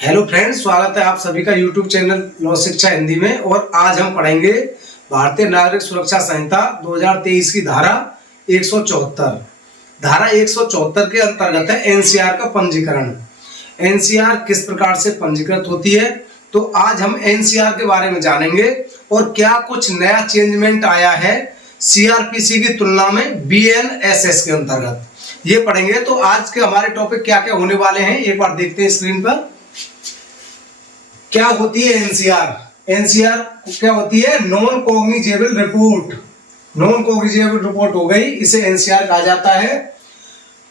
Hello friends, स्वागत है आप सभी का यूट्यूब चैनल लॉ शिक्षा हिंदी में। और आज हम पढ़ेंगे भारतीय नागरिक सुरक्षा संहिता 2023 की धारा 174। धारा 174 के अंतर्गत है एनसीआर का पंजीकरण। एनसीआर किस प्रकार से पंजीकृत होती है, तो आज हम एनसीआर के बारे में जानेंगे और क्या कुछ नया चेंजमेंट आया है सीआरपीसी की तुलना में बीएनएसएस के अंतर्गत, ये पढ़ेंगे। तो आज के हमारे टॉपिक क्या क्या होने वाले हैं एक बार देखते हैं स्क्रीन पर। क्या होती है एनसीआर? एनसीआर क्या होती है? Non cognizable report. Non cognizable report हो गई, इसे एनसीआर कहा जाता है।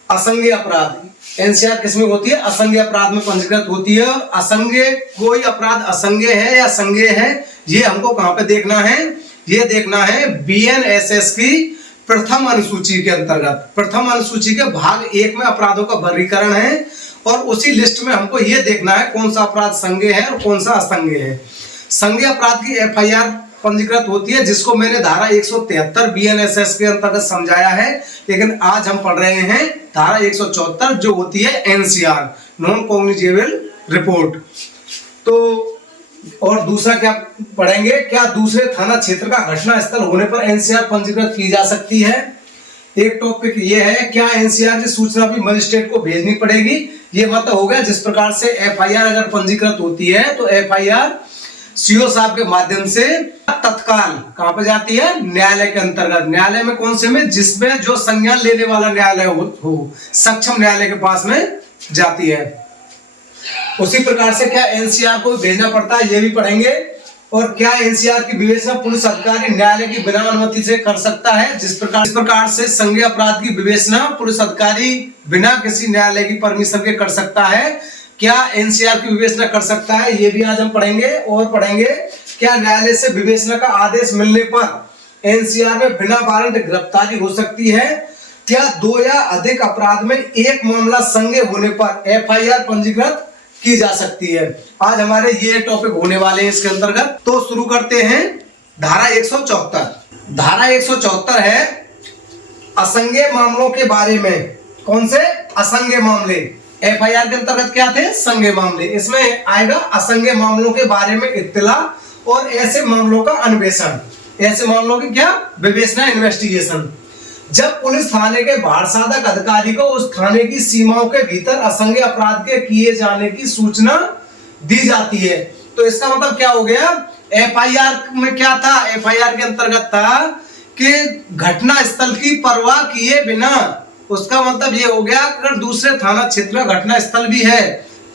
असंज्ञेय अपराध, एनसीआर किसमें होती है? असंज्ञेय अपराध में पंजीकृत होती है। और असंज्ञेय कोई अपराध असंज्ञेय है या संज्ञेय है, ये हमको कहां पे देखना है? ये देखना है बीएनएसएस की प्रथम अनुसूची के अंतर्गत। प्रथम अनुसूची के भाग 1 में अपराधों का वर्गीकरण है और उसी लिस्ट में हमको ये देखना है कौन सा अपराध संज्ञेय है और कौन सा असंज्ञेय है। संज्ञेय अपराध की एफआईआर पंजीकृत होती है, जिसको मैंने धारा 173 बीएनएसएस के अंतर्गत समझाया है, लेकिन आज हम पढ़ रहे हैं धारा 174 जो होती है एनसीआर, नॉन कॉग्निजेबल रिपोर्ट। तो और दूसरा क्या पढ़ेंगे? क्या दूसरे थाना क्षेत्र का घटना स्थल होने पर एनसीआर पंजीकृत की जा सकती है? एक टॉपिक ये है, क्या एनसीआर की सूचना भी मजिस्ट्रेट को भेजनी पड़ेगी? ये मतलब हो गया जिस प्रकार से एफआईआर अगर पंजीकृत होती है तो एफआईआर सीओ साहब के माध्यम से तत्काल कहां पे जाती है? न्यायालय के अंतर्गत। न्यायालय में कौन से में? जिसमें जो संज्ञान लेने वाला न्यायालय हो सक्षम न्यायालय के पास में जाती है। उसी प्रकार से क्या एनसीआर को भेजना पड़ता है, ये भी पढ़ेंगे। और क्या एनसीआर की विवेचना पुलिस अधिकारी न्यायालय की बिना अनुमति से कर सकता है? जिस प्रकार से संज्ञेय अपराध की विवेचना पुलिस अधिकारी बिना किसी न्यायालय की परमिशन के कर सकता है, क्या एनसीआर की विवेचना कर सकता है, ये भी आज हम पढ़ेंगे। और पढ़ेंगे क्या न्यायालय से विवेचना का आदेश मिलने पर एनसीआर में बिना वारंट गिरफ्तारी हो सकती है? क्या 2 या अधिक अपराध में एक मामला संज्ञेय होने पर एफआईआर पंजीकृत की जा सकती है? आज हमारे ये टॉपिक होने वाले हैं इसके अंतर्गत। तो शुरू करते हैं। धारा 174। धारा 174 है असंज्ञेय मामलों के बारे में। कौन से? असंज्ञेय मामले। एफआईआर के अंतर्गत क्या थे? संज्ञेय मामले। इसमें आएगा असंज्ञेय मामलों के बारे में इत्तला और ऐसे मामलों का अन्वेषण। ऐसे मामलों की क्या? विवेचना, इन्वेस्टिगेशन। जब पुलिस थाने के बाढ़ साधक अधिकारी को उस थाने की सीमाओं के भीतर असंज्ञेय अपराध के किए जाने की सूचना दी जाती है, तो इसका मतलब क्या हो गया? एफआईआर में क्या था? एफआईआर के अंतर्गत था कि घटना स्थल की परवाह किए बिना, उसका मतलब ये हो गया अगर दूसरे थाना क्षेत्र में घटना स्थल भी है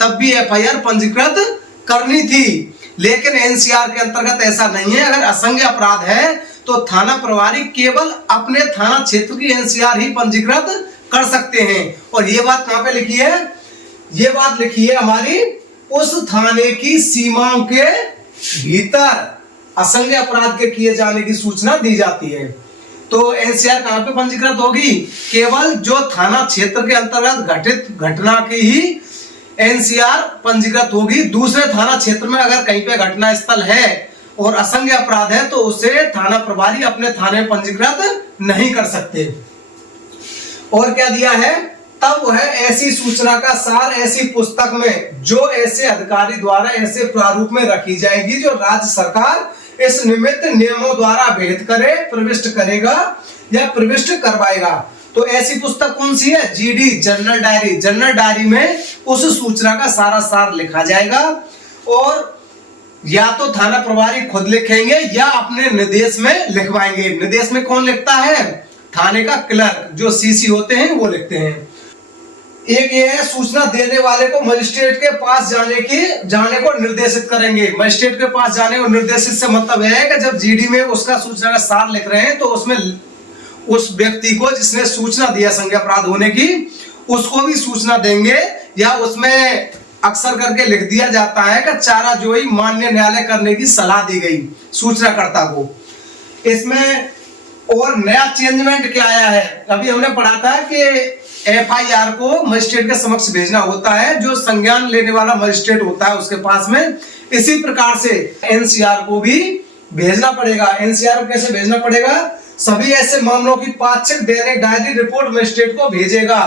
तब भी एफआईआर पंजीकृत करनी थी। लेकिन एनसीआर के अंतर्गत ऐसा नहीं है। अगर असंज्ञेय अपराध है तो थाना प्रभारी केवल अपने थाना क्षेत्र की एनसीआर ही पंजीकृत कर सकते हैं। और ये बात कहां पे लिखी है? ये बात लिखी है हमारी, उस थाने की सीमाओं के भीतर असंज्ञेय अपराध के किए जाने की सूचना दी जाती है। तो एनसीआर कहां पे पंजीकृत होगी? केवल जो थाना क्षेत्र के अंतर्गत घटित घटना की ही एनसीआर पंजीकृत होगी। दूसरे थाना क्षेत्र में अगर कहीं पे घटना स्थल है और असंज्ञेय अपराध है तो उसे थाना प्रभारी अपने थाने में पंजीकृत नहीं कर सकते। और क्या दिया है? तब वह ऐसी सूचना का सार ऐसी पुस्तक में जो ऐसे अधिकारी द्वारा ऐसे प्रारूप में रखी जाएगी जो राज्य सरकार इस निमित्त नियमों द्वारा भेद करे, प्रविष्ट करेगा या प्रविष्ट करवाएगा। तो ऐसी पुस्तक कौन सी है? GD, general diary. General diary में उस सूचना का सारा सार लिखा जाएगा और या तो थाना प्रभारी खुद लिखेंगे या अपने निर्देश में लिखवाएंगे। निर्देश में कौन लिखता है? थाने का क्लर्क, जो सीसी होते हैं वो लिखते हैं। एक ये है, सूचना देने वाले को मजिस्ट्रेट के पास जाने को निर्देशित करेंगे। मजिस्ट्रेट के पास जाने को निर्देशित से मतलब है कि जब जीडी में उसका सूचना का सार लिख रहे हैं तो उसमें उस व्यक्ति को जिसने सूचना दिया संज्ञेय अपराध होने की, उसको भी सूचना देंगे। या उसमें अक्सर करके लिख दिया जाता है कि चाराजोई मान्य न्यायालय करने की सलाह दी गई सूचनाकर्ता को। इसमें और नया चेंजमेंट क्या आया है? अभी हमने पढ़ा था कि एफआईआर को मजिस्ट्रेट के समक्ष भेजना होता है, जो संज्ञान लेने वाला मजिस्ट्रेट होता है उसके पास में। इसी प्रकार से एनसीआर को भी भेजना पड़ेगा। एनसीआर को कैसे भेजना पड़ेगा? सभी ऐसे मामलों की पाक्षिक दैनिक डायरी रिपोर्ट मजिस्ट्रेट को भेजेगा।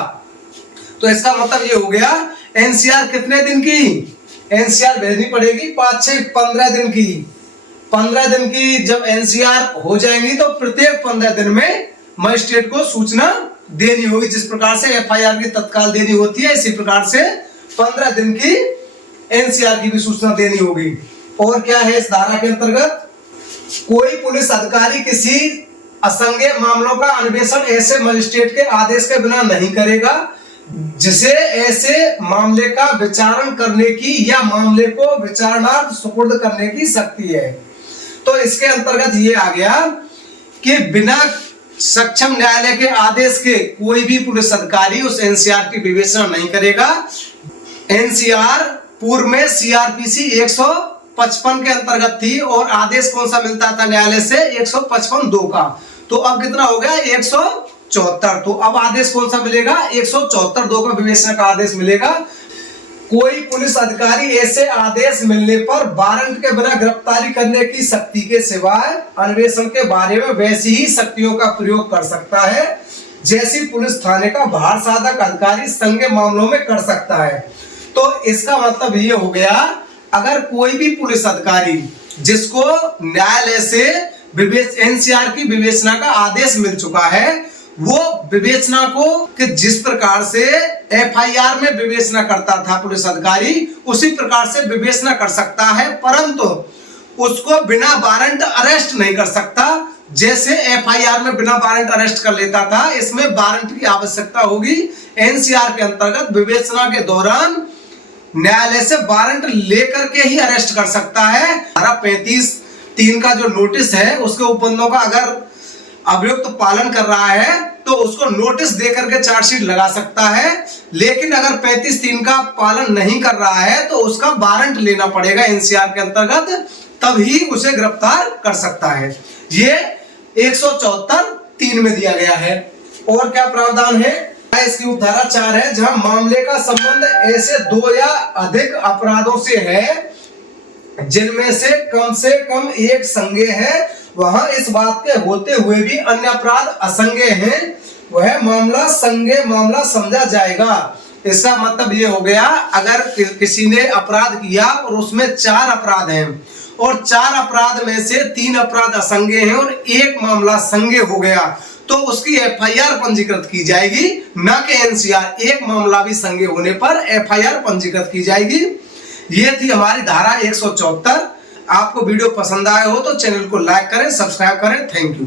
तो इसका मतलब ये हो गया एनसीआर कितने दिन की? एनसीआर भेजनी पड़ेगी 5-6-15 दिन की। 15 दिन की जब एनसीआर हो जाएंगी तो प्रत्येक 15 दिन में मजिस्ट्रेट को सूचना देनी होगी। जिस प्रकार से एफआईआर की तत्काल देनी होती है, इसी प्रकार से 15 दिन की एनसीआर की भी सूचना देनी होगी। और क्या है इस धारा के अंतर्गत, कोई पुलिस अधिकारी किसी असंज्ञेय मामलों का अन्वेषण ऐसे मजिस्ट्रेट के आदेश के बिना नहीं करेगा जिसे ऐसे मामले का विचारण करने की या मामले को विचारणार्थ सुपुर्द करने की शक्ति है। तो इसके अंतर्गत ये आ गया कि बिना सक्षम न्यायालय के आदेश के कोई भी पुलिस अधिकारी उस एनसीआर की विवेचना नहीं करेगा। एनसीआर पूर्व में सीआरपीसी 155 के अंतर्गत थी और आदेश कौन सा मिलता था न्यायालय से, 155(2) का। तो अब कितना हो गया, 174। तो अब आदेश कौन सा मिलेगा, 174(2) का विवेचना का आदेश मिलेगा। कोई पुलिस अधिकारी ऐसे आदेश मिलने पर वारंट के बिना गिरफ्तारी करने की शक्ति के सिवाय अन्वेषण के बारे में वैसी ही शक्तियों का प्रयोग कर सकता है जैसी पुलिस थाने का भार साधक अधिकारी संज्ञेय मामलों में कर सकता है। तो इसका मतलब ये हो गया, अगर कोई भी पुलिस अधिकारी जिसको न्यायालय से एनसीआर की विवेचना का आदेश मिल चुका है, वो विवेचना को कि जिस प्रकार से एफआईआर में विवेचना करता था पुलिस अधिकारी, उसी प्रकार से विवेचना कर सकता है, परंतु उसको बिना वारंट अरेस्ट नहीं कर सकता। जैसे एफआईआर में बिना वारंट अरेस्ट कर लेता था, इसमें वारंट की आवश्यकता होगी। एनसीआर के अंतर्गत विवेचना के दौरान न्यायालय से वारंट लेकर के ही अरेस्ट कर सकता है। धारा 35(3) का जो नोटिस है, उसके उपबंधों का अगर अभियुक्त पालन कर रहा है तो उसको नोटिस देकर के चार्जशीट लगा सकता है। लेकिन अगर 35(3) का पालन नहीं कर रहा है तो उसका वारंट लेना पड़ेगा एनसीआर के अंतर्गत, तभी उसे गिरफ्तार कर सकता है। ये 174(3) में दिया गया है। और क्या प्रावधान है, इसकी उपधारा 4 है, जहां मामले का संबंध ऐसे 2 या अधिक अपराधों से है जिनमें से कम एक संज्ञेय है, वहां इस बात के होते हुए भी अन्य अपराध असंज्ञेय हैं, वह मामला संज्ञेय मामला समझा जाएगा। इसका मतलब ये हो गया, अगर किसी ने अपराध किया और उसमें 4 अपराध हैं और 4 अपराध में से 3 अपराध असंज्ञेय हैं और 1 मामला संज्ञेय हो गया, तो उसकी एफआईआर पंजीकृत की जाएगी, न कि एनसीआर। 1 मामला भी संज्ञेय होने पर एफआईआर पंजीकृत की जाएगी। ये थी हमारी धारा 174। आपको वीडियो पसंद आया हो तो चैनल को लाइक करें, सब्सक्राइब करें। Thank you.